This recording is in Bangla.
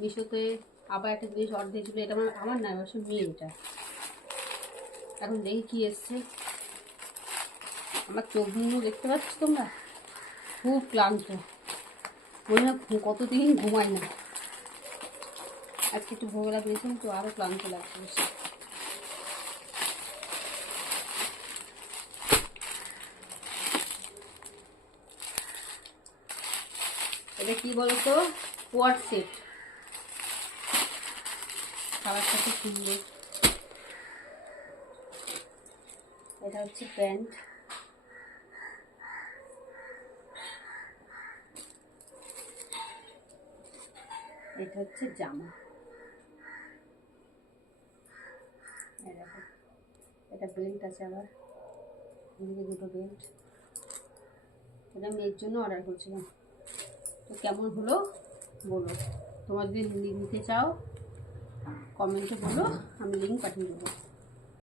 মিশোতে আবার একটা জিনিস অর্ডার দিয়েছিল, এটা আমার না, অবশ্য মেয়ে। এটা এখন দেখি কি এসছে। আমার চোখ মুখ দেখতে পাচ্ছ তোমরা, খুব ক্লান্ত, মনে হয় কতদিন ঘুমাই না। আজকে একটু ভোরবেলা পেয়েছিলাম তো আরও ক্লান্ত লাগছে বেশি। এটা কি বলতো, কোয়ার্ড সেট, কালারটা খুব সুন্দর। এটা হচ্ছে প্যান্ট, এটা হচ্ছে জামা। দেখো এটা বেল্ট আছে, আবার এদিকে দুটো বেল্ট। এটা মেয়ের জন্য অর্ডার করছিলাম। তো কেমন হলো বলো, তোমরা যদি নিতে চাও কমেন্টে বলো, আমি লিঙ্ক পাঠিয়ে দেবো।